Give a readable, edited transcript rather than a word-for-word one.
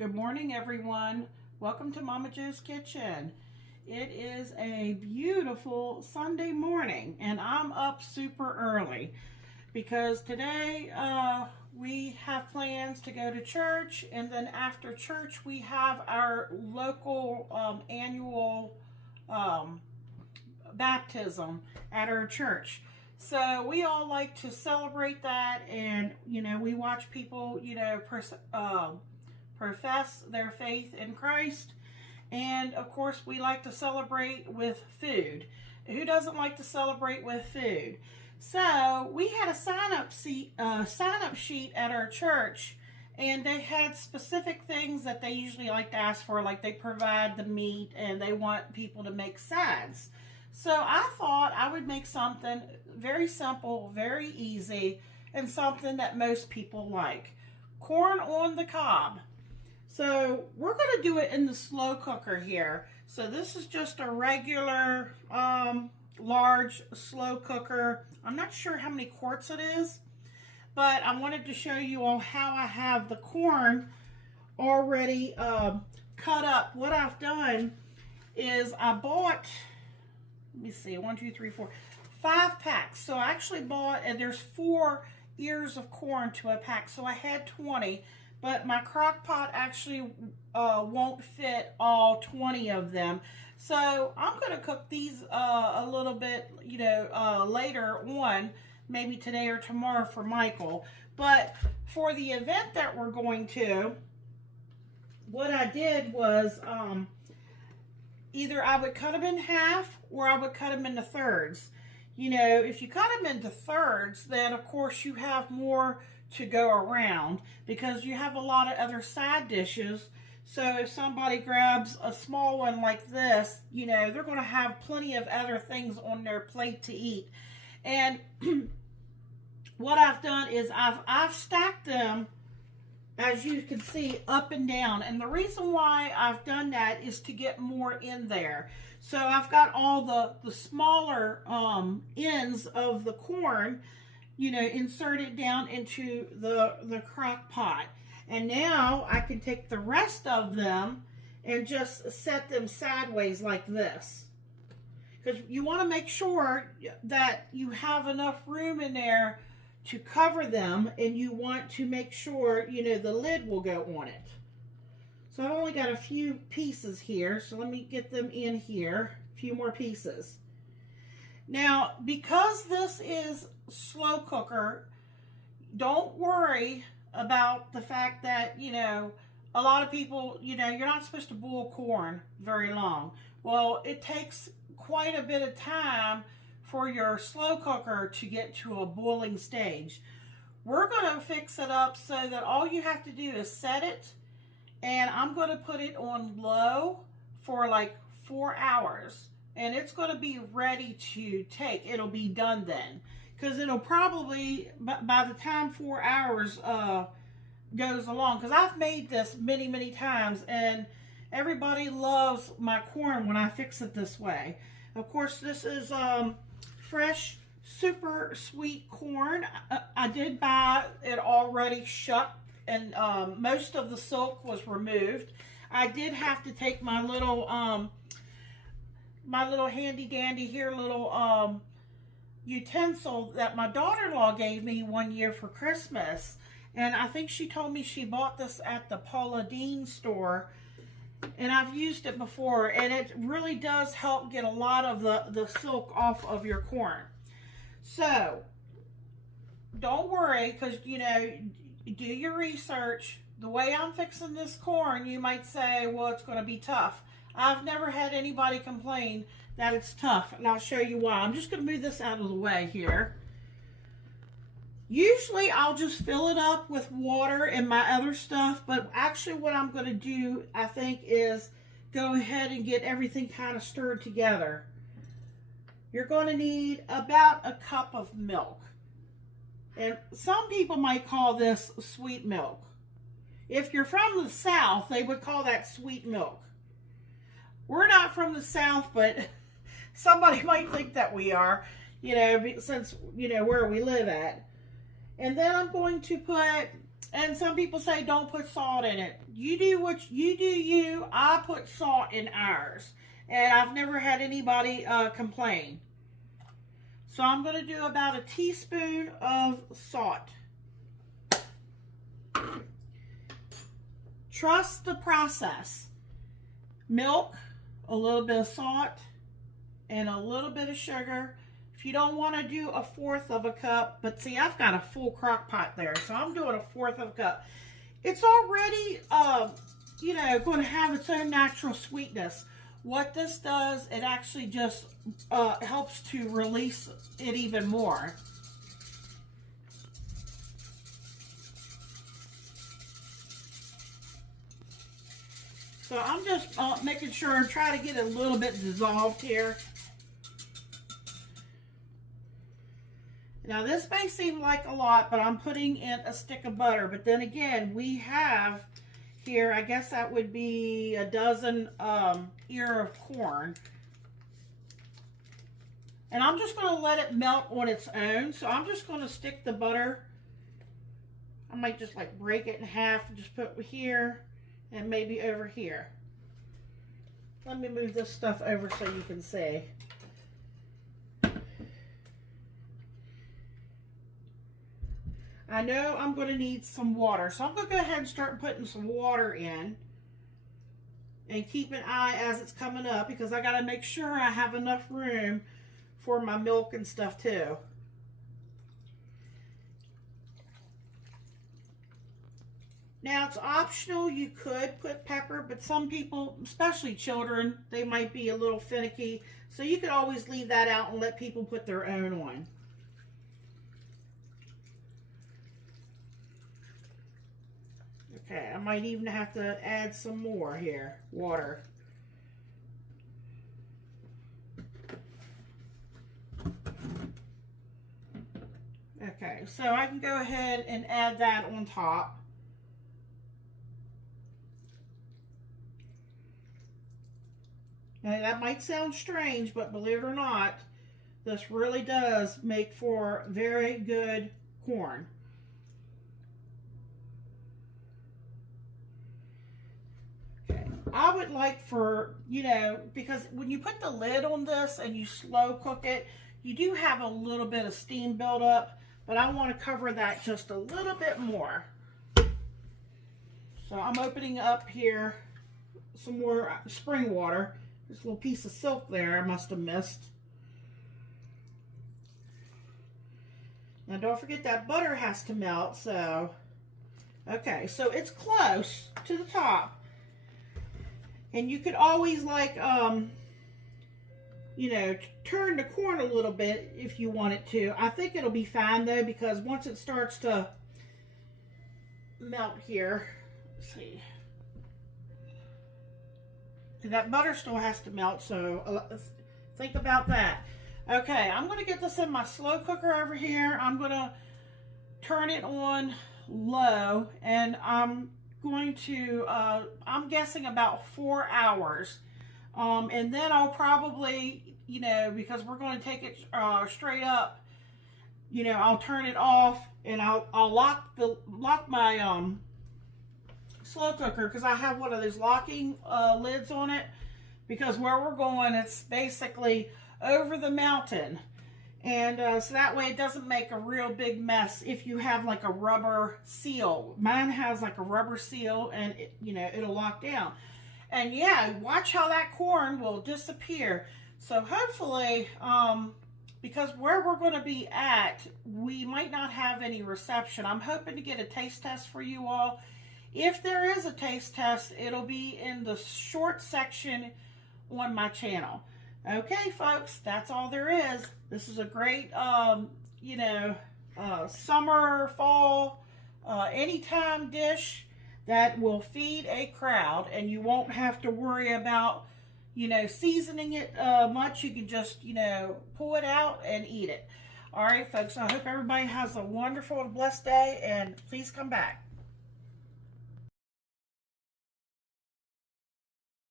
Good morning, everyone. Welcome to Momma Jo's Kitchen. It is a beautiful Sunday morning, and I'm up super early because today we have plans to go to church, and then after church we have our local annual baptism at our church. So we all like to celebrate that, and we watch people profess their faith in Christ, and of course we like to celebrate with food. Who doesn't like to celebrate with food? So we had a sign-up sheet at our church, and they had specific things that they usually like to ask for, like they provide the meat and they want people to make sides. So I thought I would make something very simple, very easy, and something that most people like. Corn on the cob. So we're going to do it in the slow cooker here. So this is just a regular large slow cooker. I'm not sure how many quarts it is, but I wanted to show you all how I have the corn already cut up. What I've done is I bought, let me see, 5 packs. So I actually bought, and there's 4 ears of corn to a pack, so I had 20. But my crock pot actually won't fit all 20 of them. So I'm going to cook these a little bit, later on, maybe today or tomorrow for Michael. But for the event that we're going to, what I did was either I would cut them in half or I would cut them into thirds. If you cut them into thirds, then of course you have more to go around because you have a lot of other side dishes. So if somebody grabs a small one like this, they're going to have plenty of other things on their plate to eat. And what I've done is I've stacked them, as you can see, up and down. And the reason why I've done that is to get more in there. So I've got all the smaller ends of the corn, inserted down into the crock pot. And now I can take the rest of them and just set them sideways like this. Because you want to make sure that you have enough room in there to cover them, and you want to make sure, the lid will go on it. So I've only got a few pieces here, so let me get them in here, a few more pieces. Now, because this is slow cooker, don't worry about the fact that, a lot of people, you're not supposed to boil corn very long. Well, it takes quite a bit of time for your slow cooker to get to a boiling stage. We're going to fix it up so that all you have to do is set it, and I'm going to put it on low for like 4 hours, and it's going to be ready to take. It'll be done then, because it'll probably, by the time 4 hours goes along, because I've made this many times, and everybody loves my corn when I fix it this way. Of course, this is fresh, super sweet corn. I did buy it already shucked, and most of the silk was removed. I did have to take my little handy dandy here little utensil that my daughter-in-law gave me one year for Christmas, and I think she told me she bought this at the Paula Deen store, and I've used it before, and it really does help get a lot of the silk off of your corn. So don't worry, because do your research. The way I'm fixing this corn, you might say, well, it's going to be tough. I've never had anybody complain that it's tough, and I'll show you why. I'm just going to move this out of the way here. Usually I'll just fill it up with water and my other stuff, but actually what I'm going to do, I think, is go ahead and get everything kind of stirred together. You're going to need about a cup of milk. And some people might call this sweet milk. If you're from the South, they would call that sweet milk. We're not from the South, but somebody might think that we are, since, where we live at. And then I'm going to put And some people say don't put salt in it. You do what you do you. I put salt in ours. And I've never had anybody complain. So I'm going to do about a teaspoon of salt. Trust the process. Milk, a little bit of salt, and a little bit of sugar. If you don't want to do a fourth of a cup, but see, I've got a full crock pot there, so I'm doing a fourth of a cup. It's already, you know, going to have its own natural sweetness. What this does, it actually just helps to release it even more. So I'm just making sure and try to get it a little bit dissolved here. Now this may seem like a lot, but I'm putting in a stick of butter. But then again, we have here, I guess that would be a dozen ear of corn. And I'm just going to let it melt on its own. So I'm just going to stick the butter. I might just like break it in half and just put it here and maybe over here. Let me move this stuff over so you can see. I know I'm going to need some water, so I'm going to go ahead and start putting some water in and keep an eye as it's coming up, because I got to make sure I have enough room for my milk and stuff too. Now it's optional, you could put pepper, but some people, especially children, they might be a little finicky, so you could always leave that out and let people put their own on. Okay, I might even have to add some more here, water. Okay, so I can go ahead and add that on top. Now that might sound strange, but believe it or not, this really does make for very good corn. I would like for, you know, because when you put the lid on this and you slow cook it, you do have a little bit of steam buildup, but I want to cover that just a little bit more. So I'm opening up here some more spring water. There's a little piece of silk there I must have missed. Now don't forget that butter has to melt, so, okay, so it's close to the top. And you could always, like, you know, turn the corn a little bit if you wanted to. I think it'll be fine, though, because once it starts to melt here, let's see. That butter still has to melt, so think about that. Okay, I'm going to get this in my slow cooker over here. I'm going to turn it on low, and I'm going to, I'm guessing about 4 hours. And then I'll probably, you know, because we're going to take it straight up, you know, I'll turn it off and I'll lock my slow cooker, because I have one of those locking lids on it, because where we're going, it's basically over the mountain. And so that way it doesn't make a real big mess if you have like a rubber seal. Mine has like a rubber seal, and it, you know, it'll lock down. And yeah, watch how that corn will disappear. So hopefully, because where we're going to be at, we might not have any reception. I'm hoping to get a taste test for you all. If there is a taste test, it'll be in the short section on my channel. Okay, folks, that's all there is. This is a great, you know, summer, fall, anytime dish that will feed a crowd, and you won't have to worry about, you know, seasoning it much. You can just, you know, pull it out and eat it. All right, folks, I hope everybody has a wonderful and blessed day, and please come back.